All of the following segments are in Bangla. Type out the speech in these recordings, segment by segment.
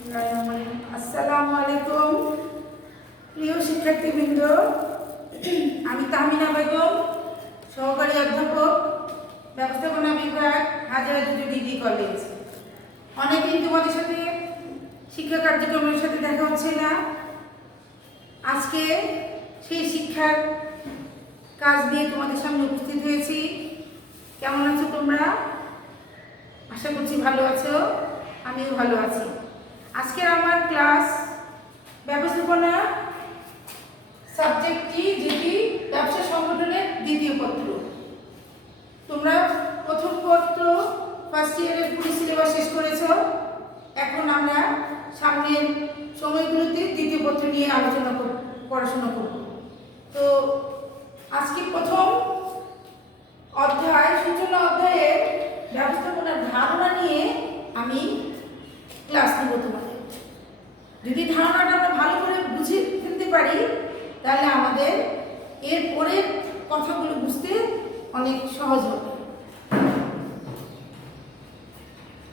আসসালামু আলাইকুম প্রিয় শিক্ষার্থীবৃন্দ, আমি তাহমিনা বেগম, সহকারী অধ্যাপক, ব্যবস্থাপনা বিভাগ, হাজারা ডিগ্রি কলেজ। অনেকদিন তোমাদের সাথে শিক্ষা কার্যক্রমের সাথে দেখা হচ্ছে না। আজকে সেই শিক্ষার কাজ নিয়ে তোমাদের সামনে উপস্থিত হয়েছি। কেমন আছো তোমরা? আশা করছি ভালো আছো, আমিও ভালো আছি। আজকে আমার ক্লাস ব্যবস্থাপনা সাবজেক্টটি, যেটি ব্যবসা সংগঠনের দ্বিতীয় পত্র। তোমরা প্রথম পত্র ফার্স্ট ইয়ারের পুরো সিলেবাস শেষ করেছ। এখন আমরা সামনের সময়গুলোতে দ্বিতীয় পত্র নিয়ে পড়াশোনা করব। তো আজকে প্রথম অধ্যায়, সূচনা অধ্যায়ের ব্যবস্থাপনার ধারণা নিয়ে আমি ক্লাস নেব তোমাদের। যদি ধারণাটা আমরা ভালো করে বুঝে ফেলতে পারি, তাহলে আমাদের এর পরের কথাগুলো বুঝতে অনেক সহজ হবে।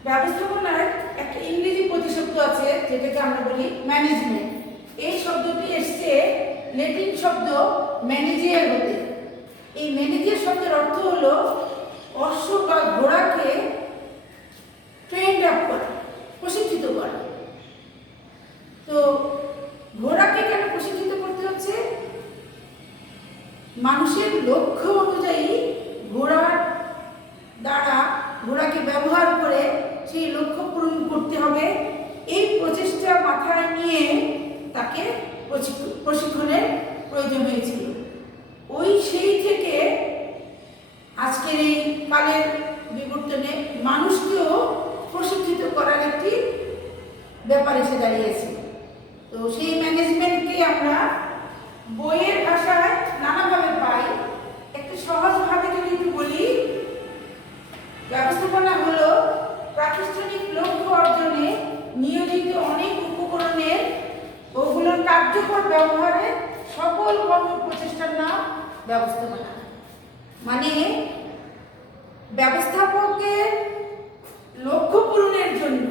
ব্যবস্থাপনার একটা ইংরেজি প্রতিশব্দ আছে, যেটাকে আমরা বলি ম্যানেজমেন্ট। এই শব্দটি এসছে ল্যাটিন শব্দ ম্যানেজিয়ার হতে। এই ম্যানেজিয়ার শব্দের অর্থ হলো অশ্ব বা ঘোড়াকে ট্রেন্ড আপ করা, প্রশিক্ষিত করা। তো ঘোড়াকে কেন প্রশিক্ষিত করতে হচ্ছে? মানুষের লক্ষ্য অনুযায়ী ঘোড়ার দ্বারা ঘোড়াকে ব্যবহার করে সেই লক্ষ্য পূরণ করতে হবে। এই প্রচেষ্টা মাথায় নিয়ে তাকে প্রশিক্ষণের প্রয়োজন হয়েছিল। সেই থেকে আজকের এই কালের বিবর্তনে মানুষকেও প্রশিক্ষিত করার একটি ব্যাপার এসে দাঁড়িয়েছে। তো সেই ম্যানেজমেন্টকে আমরা বইয়ের ভাষায় নানাভাবে পাই। একটু সহজভাবে যদি একটু বলি, ব্যবস্থাপনা হলো প্রাতিষ্ঠানিক লক্ষ্য অর্জনে নিয়োজিত অনেক উপকরণের ওগুলোর কার্যকর ব্যবহারে সকল কর্ম প্রচেষ্টার নাম ব্যবস্থাপনা। মানে ব্যবস্থাপকের লক্ষ্য পূরণের জন্য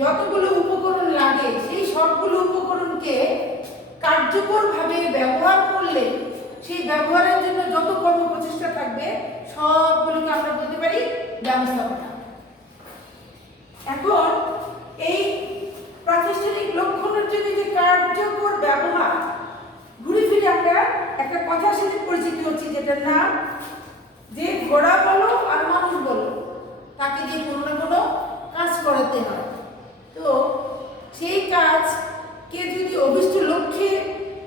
যতগুলো উপকরণ লাগে, সেই সবগুলো উপকরণকে কার্যকরভাবে ব্যবহার করলে সেই ব্যবহারের জন্য যত কর্ম প্রচেষ্টা থাকবে, সবগুলোকে আমরা বলতে পারি ব্যবস্থাপনা। এখন এই প্রাতিষ্ঠানিক লক্ষণের জন্য যে কার্যকর ব্যবহার, ঘুরে ফিরে আমরা একটা কথার সাথে পরিচিত হচ্ছি, যেটার নাম যে ঘোড়া বলো আর মানুষ বলো, তাকে দিয়ে কোনো না কোনো কাজ করাতে হয়। তো সেই কাজকে যদি অভিষ্ট লক্ষ্যে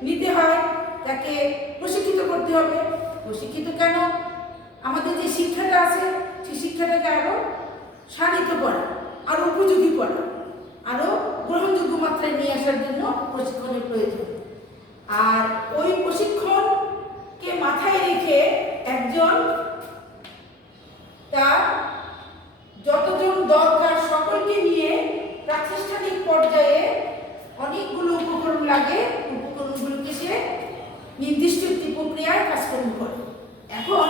নিতে হয়, তাকে প্রশিক্ষিত করতে হবে। প্রশিক্ষিত কেন? আমাদের যে শিক্ষাটা আছে, সেই শিক্ষাটাকে আরও শানিত করা, আরও উপযোগী করা, আরও গ্রহণযোগ্য মাত্রায় নিয়ে আসার জন্য প্রশিক্ষণের প্রয়োজন। আর ওই প্রশিক্ষণকে মাথায় রেখে একজন তার যতজন দরকার সকলকে নিয়ে প্রাতিষ্ঠানিক পর্যায়ে অনেকগুলো উপকরণ লাগে, উপকরণগুলোকে সে নির্দিষ্ট একটি প্রক্রিয়ায় কাজকর্ম করে। এখন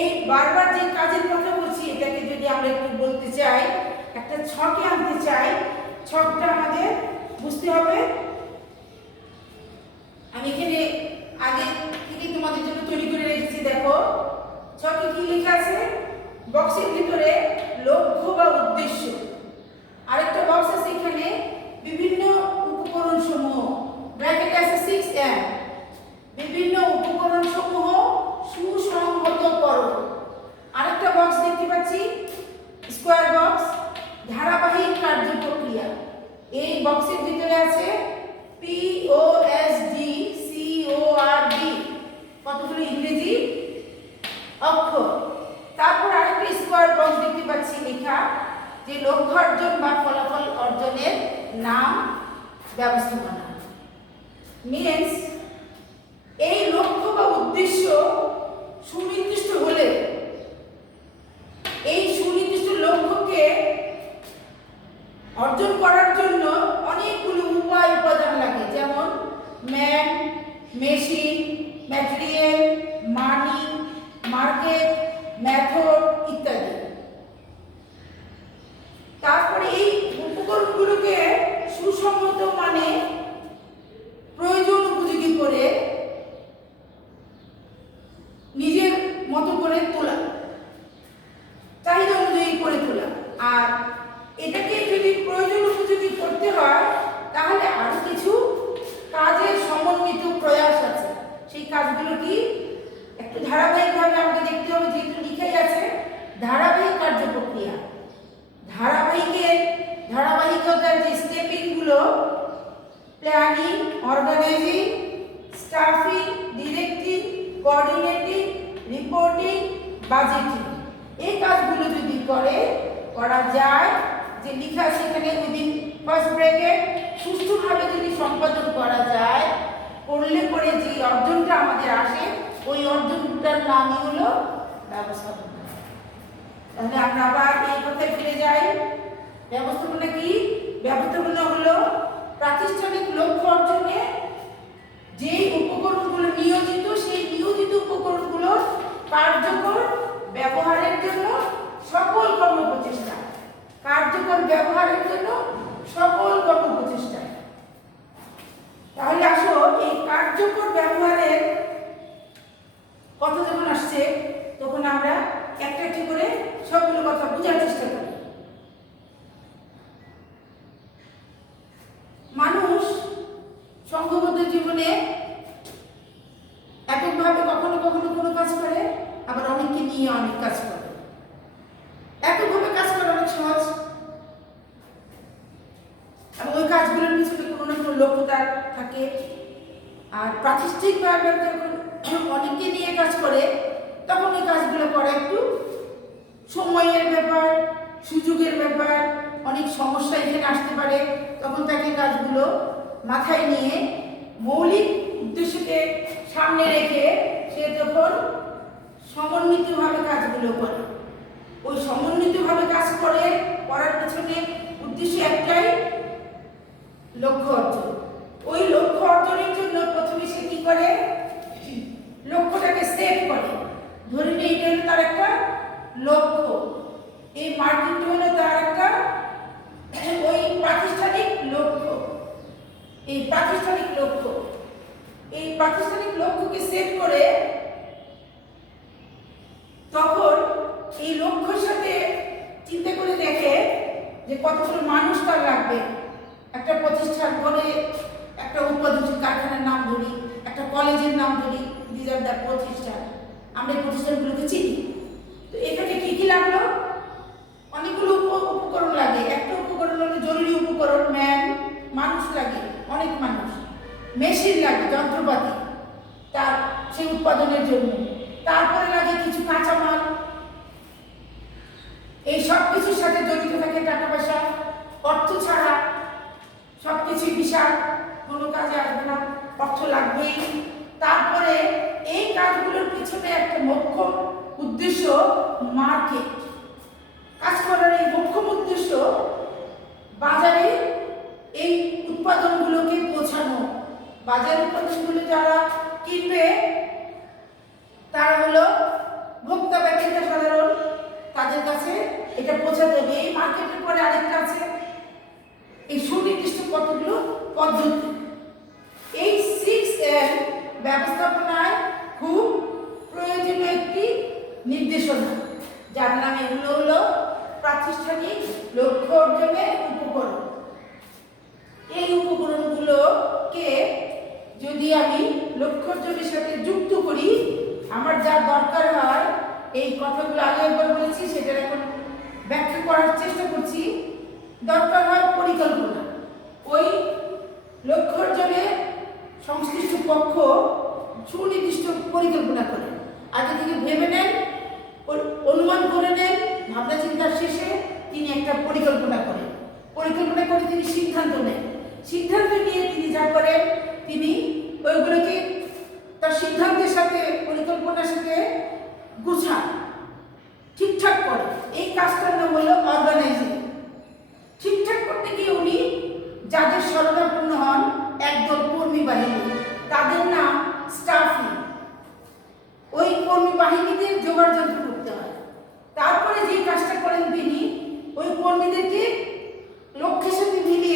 এই বারবার যে কাজের কথা বলছি, এটাকে যদি আমরা একটু বলতে চাই, একটা ছকে আনতে চাই, ছকটা আমাদের বুঝতে হবে। আমি এখানে আগে থেকে তোমাদের জন্য তৈরি করে রেখেছি। দেখো ছকে কি লেখা আছে? বক্সের ভিতরে লক্ষ্য বা উদ্দেশ্য, আরেকটা বক্স আছে এখানে বিভিন্ন উপকরণ সমূহ, ব্র্যাকেটে আছে 6M, বিভিন্ন উপকরণ সমূহ সুসংহত করো। আরেকটা বক্স দেখতে পাচ্ছি স্কয়ার বক্স, ধারাবাহিক কার্য প্রক্রিয়া। এই বক্সের ভিতরে আছে POSD CORD, কতগুলো ইংরেজি অক্ষর। তারপর আরেকটা স্কয়ার বক্স দেখতে পাচ্ছি লেখা, যে লক্ষ্য অর্জন বা ফলাফল অর্জনের নাম ব্যবস্থাপনা। মিনস এই লক্ষ্য বা উদ্দেশ্য সুনির্দিষ্ট হলে এই সুনির্দিষ্ট লক্ষ্যকে অর্জন করার জন্য অনেকগুলো উপাদান লাগে, যেমন ম্যান, মেশিন, ম্যাটেরিয়াল, মানি, মার্কেট, মেথড ইত্যাদি। তারপরে এই উপকরণ কাজগুলোকে সুসম্মত মানে প্রয়োজন উপযোগী করে নিজের মতো করে তোলা, চাহিদা অনুযায়ী করে তোলা। আর এটাকে যদি প্রয়োজন উপযোগী করতে হয় তাহলে আরো কিছু কাজের সমন্বিত প্রয়াস আছে। সেই কাজগুলো কি একটু ধারাবাহিকভাবে আমাকে দেখতে হবে, যেহেতু লিখেই আছে ধারাবাহিক কার্য প্রক্রিয়া। ধারাবাহিকতার যে স্টেপিংগুলো, planning, organizing, staffing, directing, coordinating, reporting, budgeting, এই কাজগুলো যদি করা যায়, যে লেখা সেখানে উইদিন ফার্স্ট ব্রেকেট সুষ্ঠুভাবে যদি সম্পাদন করা যায়, করলে পরে যে অর্জনটা আমাদের আসে ওই অর্জনটার নামই হলো ব্যবস্থাপনা। তাহলে আমরা আবার এই কথায় ফিরে যাই। ব্যবস্থাপনা কি? ব্যবস্থাপনা হলো প্রাতিষ্ঠানিক লক্ষ্য অর্জনে যেই উপকরণগুলো নিয়োজিত, সেই নিয়োজিত উপকরণগুলোর কার্যকর ব্যবহারের জন্য সকল কর্মপ্রচেষ্টা। কার্যকর ব্যবহারের জন্য সকল কর্মপ্রচেষ্টা। তাহলে আসো এই কার্যকর ব্যবহারের কথা যখন আসছে তখন আমরা একটা একটি করে সবগুলো কথা বোঝার চেষ্টা করি। মানুষ সংঘবদ্ধ জীবনে এককভাবে কখনো কখনো কোনো কাজ করে, আবার অনেককে নিয়ে অনেক কাজ করে। এককভাবে কাজ করা অনেক সহজ, এবং ওই কাজগুলোর পিছনে কোনো না কোনো লক্ষ্য তার থাকে। আর প্রাতিষ্ঠানিকভাবে যখন অনেককে নিয়ে কাজ করে তখন ওই কাজগুলো করা একটু সময়ের ব্যাপার, সুযোগের ব্যাপার, অনেক সমস্যা এখানে আসতে পারে। তখন তাকে কাজগুলো মাথায় নিয়ে মৌলিক উদ্দেশ্যকে সামনে রেখে সে তখন সমন্বিতভাবে কাজগুলো করে। ওই সমন্বিতভাবে কাজ করার পেছনে উদ্দেশ্য একটাই, লক্ষ্য অর্জন। ওই লক্ষ্য অর্জনের জন্য প্রথমে সে কি করে? লক্ষ্যটাকে সেট করে। ধরে নিয়ে এটা হলো তার একটা লক্ষ্য, এই মার্কেটটা হলো তার একটা ওই প্রাতিষ্ঠানিক লক্ষ্য। এই প্রাতিষ্ঠানিক লক্ষ্যকে সেট করে তখন এই লক্ষ্যের সাথে চিন্তা করে দেখে যে কতগুলো মানুষ তার লাগবে। একটা প্রতিষ্ঠান করে, একটা উৎপাদনশীল কারখানার নাম ধরি, একটা কলেজের নাম ধরি, দিজ আর দ্য প্রতিষ্ঠান। আমরা এই প্রতিষ্ঠানগুলোকে চিনি। তো এখানে কি কি লাগলো? অনেকগুলো উপকরণ লাগে। একটা উপকরণ হলো জরুরি উপকরণ, মানুষ লাগে, অনেক মানুষ। মেশিন লাগে, যন্ত্রপাতি তার সেই উৎপাদনের জন্য। তারপরে লাগে কিছু কাঁচামাল। এই সব কিছুর সাথে জড়িত থাকে টাকা পয়সা। অর্থ ছাড়া সবকিছুই বিশাল, কোনো কাজে আসবে না, অর্থ লাগবেই। তারপরে এই কাজগুলোর পিছনে একটা মুখ্য উদ্দেশ্য মার্কেট। কাজ করার এই মুখ্য উদ্দেশ্য বাজারে এই উৎপাদনগুলোকে পৌঁছানো। বাজার উৎপাদনগুলো যারা কিনবে তারা হলো ভোক্তা ব্যক্তিরা, সাধারণ তাদের কাছে এটা পৌঁছাতে হবে। এই মার্কেটের পরে আরেকটা আছে এই সুনির্দিষ্ট কতগুলো পদ্ধতি। এই 6M ব্যবস্থাপনায় খুব প্রয়োজনীয় একটি নির্দেশনা, যার নাম এগুলো হলো প্রাতিষ্ঠানিক লক্ষ্য অর্জনের উপকরণ। এই উপকরণগুলোকে যদি আমি লক্ষ্য অর্জনের সাথে যুক্ত করি, আমার যা দরকার হয়, এই কথাগুলো আগে একবার বলেছি, সেটা এখন ব্যাখ্যা করার চেষ্টা করছি। দরকার হয় পরিকল্পনা। ওই লক্ষ্য অর্জনে সংশ্লিষ্ট পক্ষ সুনির্দিষ্ট পরিকল্পনা করে, আগে থেকে ভেবে নেন, অনুমান করে নেন, ভাবনা চিন্তার শেষে তিনি একটা পরিকল্পনা করেন। পরিকল্পনা করে তিনি সিদ্ধান্ত নেন। সিদ্ধান্ত নিয়ে তিনি যা করেন, তিনি ওইগুলোকে তার সিদ্ধান্তের সাথে, পরিকল্পনার সাথে গুছান, ঠিকঠাক করে। এই কাজটার নাম হলো অর্গানাইজিং। ঠিকঠাক করতে গিয়ে উনি যাদের শরণাপন্ন হন, একদল কর্মী বাহিনী, তাদের নাম স্টাফিং। ওই কর্মী বাহিনীদের জোগাড় যন্ত্র করতে হয়। তারপরে যে কাজটা করেন তিনি, ওই কর্মীদেরকে লক্ষ্যের সাথে মিলিয়ে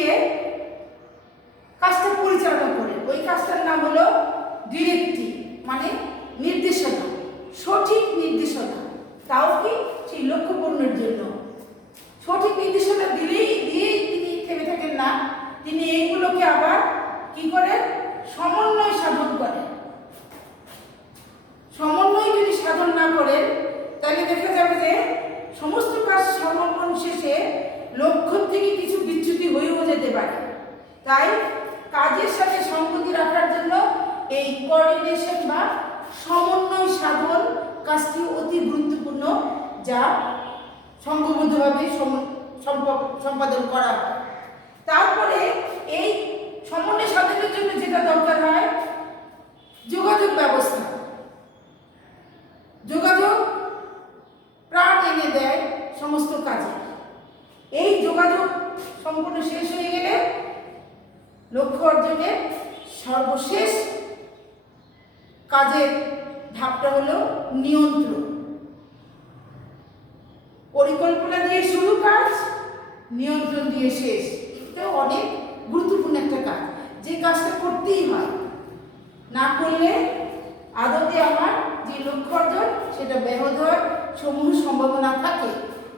না, তিনি এইগুলোকে আবার কি করেন, সমন্বয় সাধন করেন। সমন্বয় যদি সাধন না করেন তাহলে দেখা যাবে যে সমস্ত কাজ সমন্বয় শেষে লক্ষ্য থেকে কিছু বিচ্যুতি হয়েও যেতে পারে। তাই কাজের সাথে সংগতি রাখার জন্য এই কোঅর্ডিনেশন বা সমন্বয় সাধন কাজটি অতি গুরুত্বপূর্ণ, যা সংঘবদ্ধভাবে সম্পাদন করা হয়। তারপরে এই সমন্বয় সাধনের জন্য যেটা দরকার হয়, যোগাযোগ ব্যবস্থা। যোগাযোগ প্রাণ এনে দেয় সমস্ত কাজে। এই যোগাযোগ সম্পূর্ণ শেষ হয়ে গেলে লক্ষ্য অর্জনের সর্বশেষ কাজের ধাপটা হলো নিয়ন্ত্রণ। পরিকল্পনা দিয়ে শুরু কাজ, নিয়ন্ত্রণ দিয়ে শেষ। এটাও অনেক গুরুত্বপূর্ণ একটা কাজ, যে কাজটা করতেই হয়, না করলে আদতে আমার যে লক্ষ্য অর্জন সেটা ব্যাহত হওয়ার সমূহ সম্ভাবনা থাকে।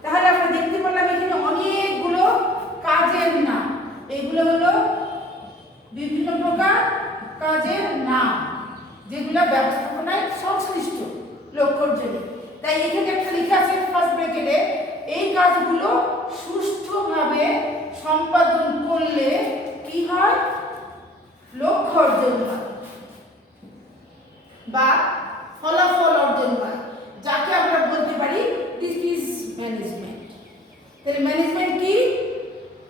তাহলে আমরা দেখতে পেলাম এখানে অনেকগুলো কাজের নাম। এগুলো হলো বিভিন্ন প্রকার কাজের নাম, যেগুলো ব্যবস্থাপনায় সংশ্লিষ্ট লক্ষ্য অর্জনে। তাই এখানে একটা লেখা আছে ফার্স্ট ব্র্যাকেটে, এই কাজগুলো সুষ্ঠুভাবে সম্পাদন করলে কি হয়, লক্ষ্য অর্জন হয় বা ফলাফল অর্জন হয়, যাকে আমরা বলতে পারি দিস ইজ ম্যানেজমেন্ট। তাহলে ম্যানেজমেন্ট কি?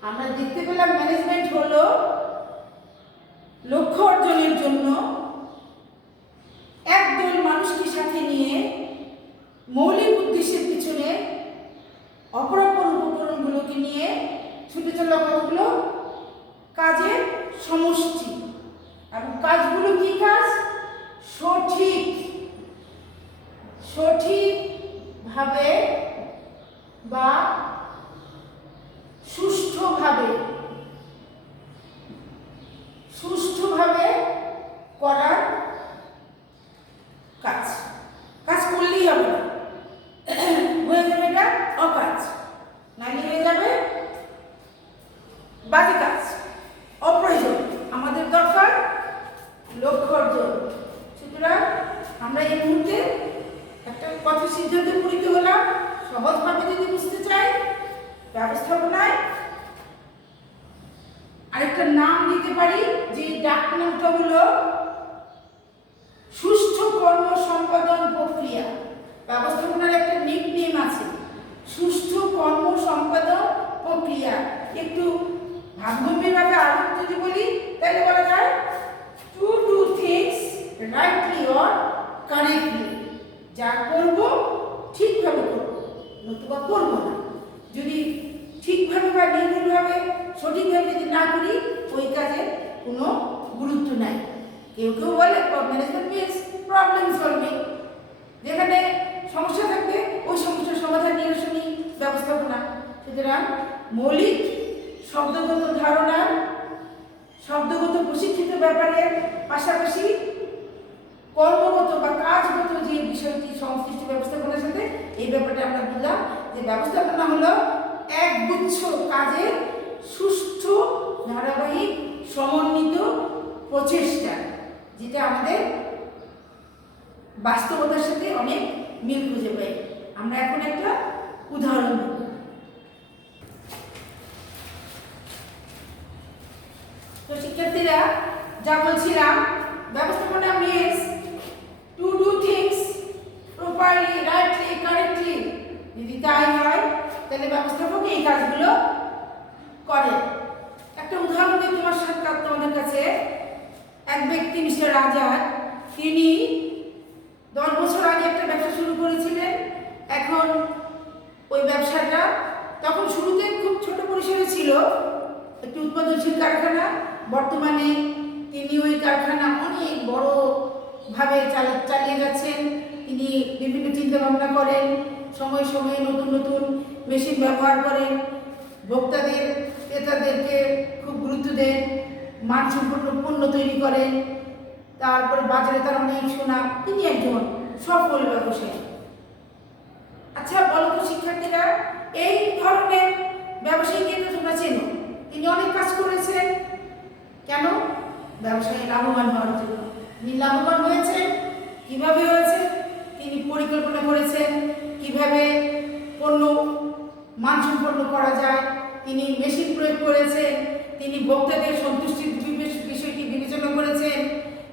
আমরা দেখতে পেলাম ম্যানেজমেন্ট হলো লক্ষ্য অর্জনের জন্য একদল মানুষকে সাথে নিয়ে মৌলিক উদ্দেশ্যের পিছনে অপরাপর উপকরণগুলোকে নিয়ে ছুটে চলা কতগুলো কাজের সমষ্টি। এবং কাজগুলো কি কাজ? সঠিকভাবে বা সুষ্ঠুভাবে করার কাজ। কাজ করলেই হবে না, হয়ে যাবে এটা অকাজ, নাকি হয়ে যাবে বাজে কাজ, অপ্রয়োজন। আমাদের দরকার লক্ষ্য অর্জন। সুতরাং আমরা এই মুহূর্তে একটা কথা সিদ্ধান্তে উপনীত হলাম, সহজভাবে যদি বুঝতে চাই, ব্যবস্থাপনায় আরেকটা নাম দিতে পারি, যে ডাক নামটা হলো সুষ্ঠু কর্ম সম্পাদন প্রক্রিয়া। ব্যবস্থাপনার একটা নিকনেম আছে, সুষ্ঠু কর্ম সম্পাদন প্রক্রিয়া। একটু ভাবগম্ভীরভাবে আরো যদি বলি তাহলে বলা যায় to do things rightly or correctly. যা করব ঠিকভাবে করব, নতুবা করব না। যদি ঠিকভাবে বা নির্ভুলভাবে সঠিকভাবে যদি না করি, ওই কাজের কোনো গুরুত্ব নাই। কেউ কেউ বলে ম্যানেজমেন্ট মিনস প্রবলেম সলভিং, যেখানে সমস্যা থাকবে ওই সমস্যার সমাধান নিরসনই ব্যবস্থাপনা। সুতরাং মৌলিক শব্দগত ধারণা, শব্দগত প্রশিক্ষিত ব্যাপারের পাশাপাশি কর্মগত বা কাজগত যে বিষয়টি সংশ্লিষ্ট ব্যবস্থাপনার সাথে, এই ব্যাপারটা আমরা বুঝলাম যে ব্যবস্থাপনা হলো একগুচ্ছ কাজের সুষ্ঠু ধারাবাহিক সমন্বিত প্রচেষ্টা, যেটা আমাদের বাস্তবতার সাথে অনেক মিল খুঁজে পাই। আমরা এখন একটা উদাহরণ দেব। তো শিক্ষার্থীরা, যা বলছিলাম, ব্যবস্থাপনা means to do things properly, rightly, correctly. যদি তাই হয় তাহলে ব্যবস্থাপক এই কাজগুলো করে। একটা উদাহরণ দিই তোমাদের কাছে। এক ব্যক্তি মিস্টার আজাদ, তিনি 10 বছর আগে একটা ব্যবসা শুরু করেছিলেন। এখন ওই ব্যবসাটা তখন শুরুতে খুব ছোট পরিসরে ছিল, একটি উৎপাদনশীল কারখানা। বর্তমানে তিনি ওই কারখানা অনেক বড়ভাবে চালিয়ে যাচ্ছেন। তিনি বিভিন্ন চিন্তা ভাবনা করেন, সময়ে সময়ে নতুন নতুন মেশিন ব্যবহার করেন, ভোক্তাদের ক্রেতাদেরকে খুব গুরুত্ব দেন, মানসম্পন্ন পণ্য তৈরি করেন, তারপরে বাজারে তার অনেক সুনাম। তিনি একজন সফল ব্যবসায়ী। আচ্ছা বলো তো শিক্ষার্থীরা, এই ধরনের ব্যবসায়ীকে তো তোমরা চেনো, তিনি অনেক কাজ করেছেন। কেন? ব্যবসায়ী লাভবান হওয়ার জন্য। তিনি লাভবান হয়েছেন কিভাবে হয়েছে? তিনি পরিকল্পনা করেছেন কিভাবে পণ্য মানসম্পন্ন করা যায়, তিনি মেশিন প্রয়োগ করেছেন, তিনি ভোক্তাদের সন্তুষ্টির বিষয়টি বিবেচনা করেছেন,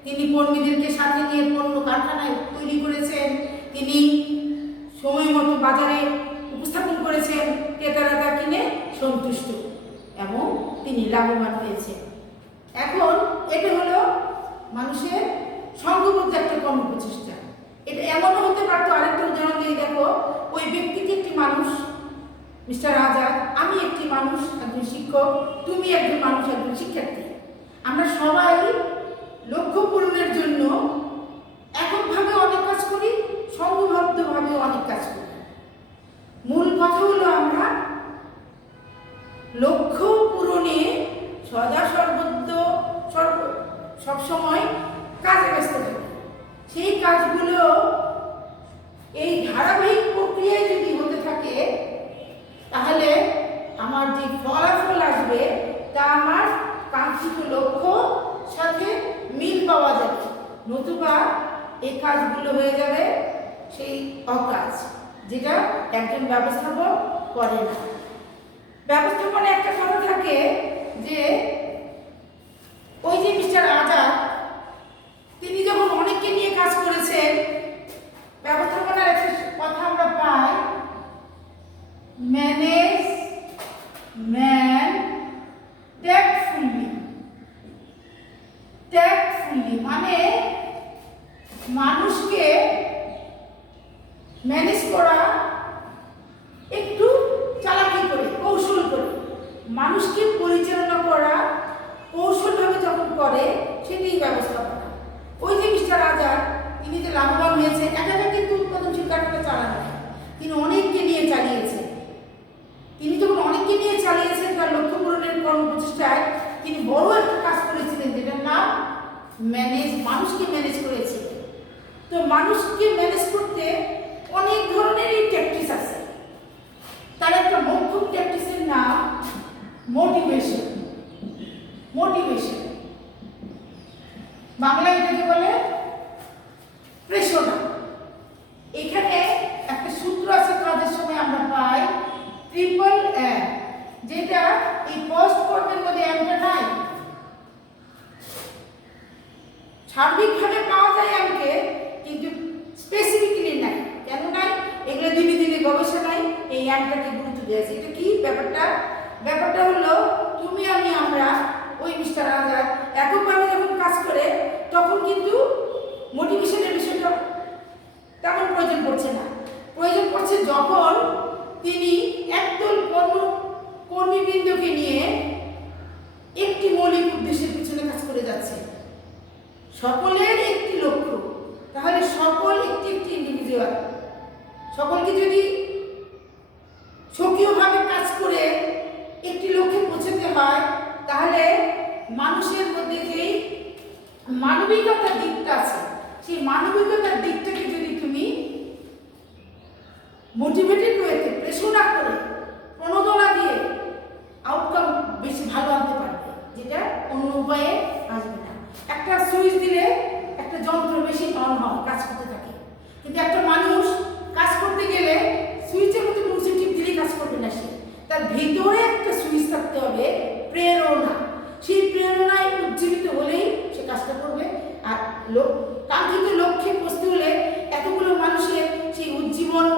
তিনি কর্মীদেরকে সাথে নিয়ে পণ্য কারখানায় তৈরি করেছেন, তিনি সময় মতো বাজারে উপস্থাপন করেছেন, ক্রেতারা তা কিনে সন্তুষ্ট এবং তিনি লাভবান হয়েছেন। এখন এটা হলো মানুষের সংঘবদ্ধ একটা কর্মপ্রচেষ্টা। এটা এমনও হতে পারতো, আরেকটা উদাহরণ দিয়ে দেখো, ওই ব্যক্তিটি একটি মানুষ, মিস্টার আজাদ, আমি একটি মানুষ, একজন শিক্ষক, তুমি একজন মানুষ, একজন শিক্ষার্থী। আমরা সবাই লক্ষ্য পূরণের জন্য এককভাবে অনেক কাজ করি, সংঘবদ্ধভাবে অনেক কাজ করি। মূল কথা হলো আমরা লক্ষ্য পূরণে সদা সবসময় কাজে ব্যস্ত থাকি। সেই কাজগুলো এই ধারাবাহিক প্রক্রিয়ায় যদি হতে থাকে তাহলে আমার যে ফলাফল আসবে তা আমার কাঙ্ক্ষিত লক্ষ্য সাথে মিল পাওয়া যাবে, নতুবা এই কাজগুলো হয়ে যাবে সেই অকাজ, যেটা একজন ব্যবস্থাপক করে না। ব্যবস্থাপনে একটা কথা থাকে যে ওই যে মিস্টার আজাদ, তিনি যখন অনেককে নিয়ে কাজ করেছেন, ব্যবস্থাপনার একটা কথা আমরা পাই, ম্যানেজ ম্যান ট্যাক্টফুলি। মানে মানুষকে ম্যানেজ করা একটু চালাকি করে, কৌশল করে, মানুষকে পরিচালনা করা কৌশলভাবে যখন করে সেটাই ব্যবস্থাপনা। ওই যে মিস্টার আজাদ, তিনি যে লাভবান হয়েছেন, একা কিন্তু উৎপাদনশীল কারখানা চালান না, তিনি অনেককে নিয়ে চালিয়েছেন। তিনি যখন অনেককে নিয়ে চালিয়েছেন তার লক্ষ্য পূরণের কর্মপ্রচেষ্টায় তিনি বড় একটা কাজ করেছিলেন, যেটার নাম মানুষকে ম্যানেজ করেছিলেন। তো মানুষকে ম্যানেজ করতে অনেক ধরনেরই ট্যাকটিক্স আছে। তার একটা মুখ্য ট্যাকটিক্সের নাম মোটিভেশন। বাংলায় এটাকে বলে প্রেরণা। এখানে একটা সূত্র আছে, কাজের সময় আমরা পাই ট্রিপল এম, যেটা এই পোস্ট কর্মের মধ্যে এমটা নাই, সার্বিকভাবে পাওয়া যায় এমকে, কিন্তু স্পেসিফিকলি নাই। কেন নাই? এগুলো দিনে দিনে গবেষণায় এই এমটাকে গুরুত্ব দিয়েছে। এটা কি ব্যাপারটা হলো, তুমি আমি আমরা ওই মিস্টার আজাদ এককভাবে যখন কাজ করে তখন কিন্তু মোটিভেশনের বিষয়টা তেমন প্রয়োজন পড়ছে না। প্রয়োজন পড়ছে যখন তিনি একদল কর্মীবৃন্দকে নিয়ে একটি মৌলিক উদ্দেশ্যের পিছনে কাজ করে যাচ্ছে, সকলের একটি লক্ষ্য। তাহলে সকল একটি ইন্ডিভিজুয়াল, সকলকে যদি সক্রিয়ভাবে কাজ করে একটি লক্ষ্যে পৌঁছাতে হয়, তাহলে মানুষের মধ্যে যেই মানবিকতার দিকটা আছে, সেই মানবিকতার দিকটাকে যদি তুমি মোটিভেটেড ওয়েতে, প্রেরণা করে, প্রণোদনা দিয়ে আউটকাম বেশি ভালো আনতে পারবে, যেটা অন্য উপায়ে আসবে না। একটা সুইচ দিলে একটা যন্ত্র মেশিন অন হয়, কাজ করতে থাকে, কিন্তু একটা মানুষ কাজ করতে গেলে সুইচের মধ্যে মুছে টিপ দিলে কাজ করবে না। সে তার ভিতরে একটা সুইচ থাকতে হবে, প্রেরণা। সেই প্রেরণায় উজ্জীবিত হলেই সে কাজটা করবে। আর কাঙ্ক্ষিত লক্ষ্যে পৌঁছতে হলে এতগুলো মানুষের সেই উজ্জীবন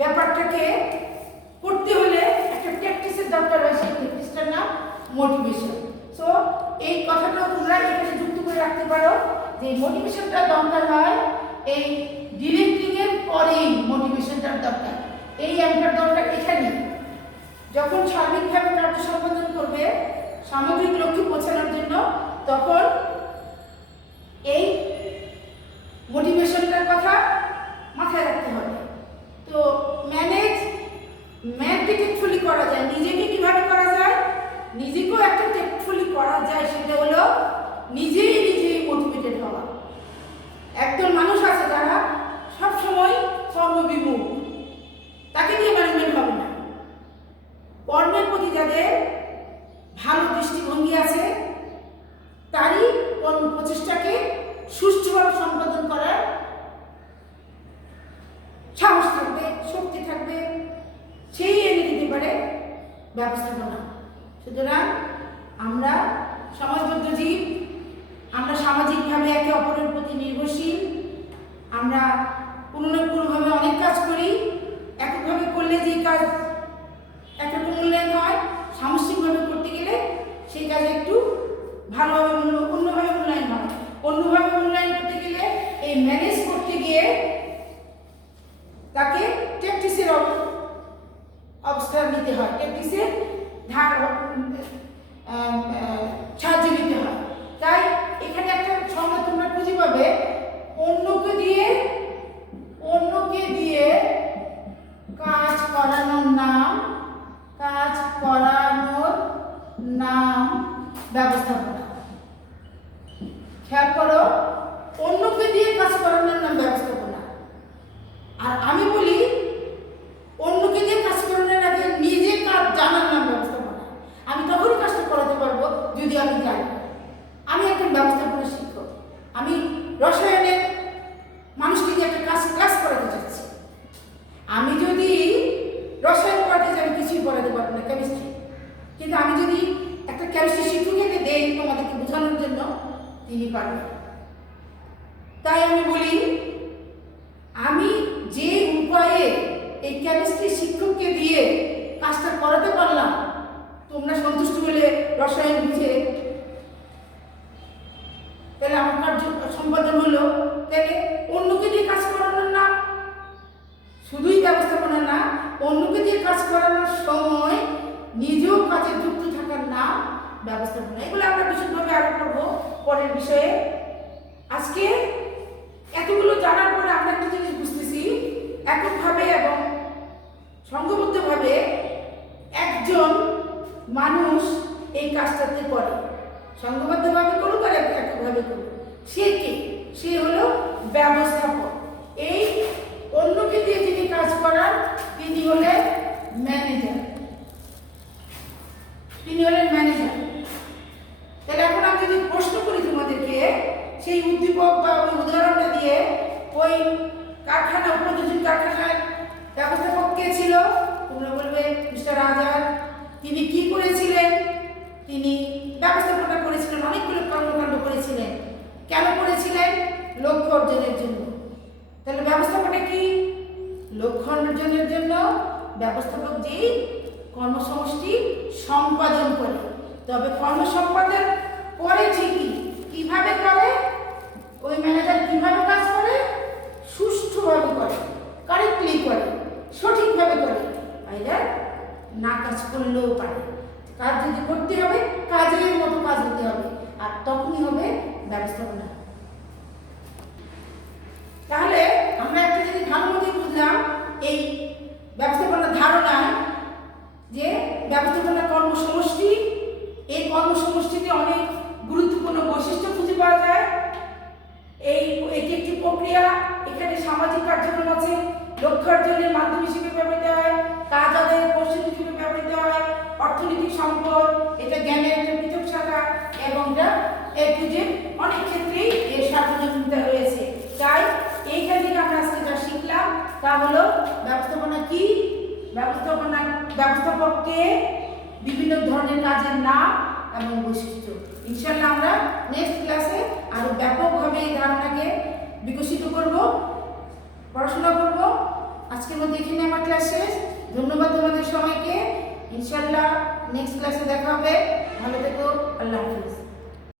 ব্যাপারটাকে করতে হলে একটা প্র্যাকটিসের দরকার হয়, সেই প্র্যাকটিসটার নাম মোটিভেশন। সো এই কথাটা তোমরা এখানে যুক্ত করে রাখতে পারো যে মোটিভেশনটা দরকার হয় এই ডিরেক্টিং এর পরেই, মোটিভেশনটার দরকার, এই এমটার দরকার এখানে। যখন সার্বিকভাবে কার্য সম্পাদন করবে সামগ্রিক লক্ষ্যে পৌঁছানোর জন্য, তখন এই মোটিভেশনটার কথা মাথায় রাখতে হবে। তো ম্যানকে টেকফুলি করা যায়, নিজেকে কিভাবে করা যায়, নিজেকেও একটা টেকফুলি করা যায়, সেটা হলো নিজেই মোটিভেটেড হওয়া। একদল মানুষ আছে যারা সবসময় কর্মবিমুখ, তাকে নিয়ে ম্যানেজমেন্ট হবে না। কর্মের প্রতি যাদের ভালো দৃষ্টিভঙ্গি আছে, তারই প্রচেষ্টাকে সুষ্ঠুভাবে সম্পাদন করার সাহস থাকবে, শক্তি থাকবে, সেই এনে দিতে পারে ব্যবস্থাপনা। সুতরাং আমরা সমাজবদ্ধ জীব, আমরা সামাজিকভাবে একে অপরের প্রতি নির্ভরশীল, আমরা কোনো না কোনোভাবে অনেক কাজ করি। এককভাবে করলে যে কাজ একরকম মূল্যায়ন হয়, সামষ্টিকভাবে করতে গেলে সেই কাজে একটু ভালোভাবে অন্যভাবে মূল্যায়ন হয়। অন্যভাবে মূল্যায়ন করতে গেলে এই ম্যানেজ করতে গিয়ে তাকে ট্যাকটিসের অবস্থান নিতে হয়, ট্যাকটিসের সাহায্য নিতে হয়। তাই এখানে একটা সংজ্ঞা তোমরা খুঁজে পাবে, অন্যকে দিয়ে কাজ করানোর নাম ব্যবস্থাপনা। খেয়াল করো, অন্যকে দিয়ে কাজ করানোর নাম ব্যবস্থাপনা। আর আমি বলি অন্যকে দিয়ে কাজ করানোর আগে নিজে কাজ জানার নাম ব্যবস্থাপনা। আমি তখনই কাজটা করাতে পারবো যদি আমি জানি। আমি একজন ব্যবস্থাপনা শিক্ষক, আমি রসায়নের মানুষকে দিয়ে একটা ক্লাস করাতে চাচ্ছি। আমি যদি রসায়ন পড়াতে চাই, আমি কিছুই পড়াতে পারবো না, কেমিস্ট্রি। কিন্তু আমি যদি একটা কেমিস্ট্রি শিক্ষককে দেই তোমাদেরকে বোঝানোর জন্য, তিনি পারবেন। তাই আমি বলি, আমি যে উপায়ে এই কেমিস্ট্রি শিক্ষককে দিয়ে কাজটা করাতে পারলাম, তোমরা সন্তুষ্ট হলে রসায়ন বুঝে, তাহলে আমার কার্য সম্পাদন হলো। তাহলে অন্যকে দিয়ে কাজ করানোর না, শুধুই ব্যবস্থাপনা না, অন্যকে দিয়ে কাজ করানোর সময় নিজেও কাজে যুক্ত থাকার নাম ব্যবস্থাপনা। এগুলো আমরা বিশদভাবে আরো করবো পরের বিষয়ে। আজকে এতগুলো জানার পরে আমরা একটা জিনিস বুঝতেছি, এককভাবে এবং সংঘবদ্ধভাবে একজন মানুষ এই কাজটাতে করে, সংঘবদ্ধভাবে করুক আর এককভাবে করুক। সে কে? সে হলো ব্যবস্থাপক। এই অন্যকে দিয়ে যিনি কাজ করান তিনি হলেন ম্যানেজার। তাহলে এখন আমি যদি প্রশ্ন করি তোমাদেরকে, সেই উদ্দীপক বা ওই উদাহরণটা দিয়ে, ওই কারখানা, প্রযোজন কারখানার ব্যবস্থাপক কে ছিল? তোমরা বলবে মিস্টার আজাদ। তিনি কি করেছিলেন? তিনি ব্যবস্থাপনা করেছিলেন, অনেকগুলো কর্মকাণ্ড করেছিলেন। কেন করেছিলেন? লক্ষ্য অর্জনের জন্য। তাহলে ব্যবস্থাপনা কি? লক্ষ্য অর্জনের জন্য ব্যবস্থাপক যে কর্মসমষ্টি সম্পাদন করে। তবে কর্মসম্পাদন করে ঠিকই, কিভাবে করে? ওই ম্যানেজার কিভাবে কাজ করে? সুষ্ঠুভাবে করে, কারেক্টলি করে, সঠিকভাবে করে। বাইরে না কাজ করলেও পারে। কাজ যদি করতে হবে, কাজের মতো কাজ হতে হবে, আর তখনই হবে ব্যবস্থাপনা। তাহলে আমরা একটা জিনিস ভালো মতো বুঝলাম এই ব্যবস্থাপনার ধারণায়, যে ব্যবস্থাপনা কর্মসমষ্টি। এই কর্মসমষ্টিতে অনেক গুরুত্বপূর্ণ বৈশিষ্ট্য খুঁজে পাওয়া যায়। এটি একটি প্রক্রিয়া। এখানে সামাজিক কার্যক্রম আছে, লক্ষ্য অর্জনের মাধ্যম হিসেবে ব্যবহৃত হয়, কাজ আদায়ের কৌশল হিসেবে ব্যবহৃত হয়, অর্থনৈতিক সম্পদ, এটা জ্ঞানের একটা পৃথক শাখা, এবং অনেক ক্ষেত্রেই এর সার্বজনীনতা রয়েছে। তাই এইখান থেকে আমরা আজকে যা শিখলাম তা হলো ব্যবস্থাপনা কি, ব্যবস্থাপককে, বিভিন্ন ধরনের কাজের নাম এবং বৈশিষ্ট্য। ইনশাআল্লাহ আমরা নেক্সট ক্লাসে আরো ব্যাপকভাবে এই ধারণাকে বিকশিত করব, পড়াশোনা করব। আজকের মধ্যে এখানে আমার ক্লাস শেষ। ধন্যবাদ তোমাদের সবাইকে। ইনশাআল্লাহ নেক্সট ক্লাসে দেখা হবে। ভালো থেকো। আল্লাহ হাফেজ।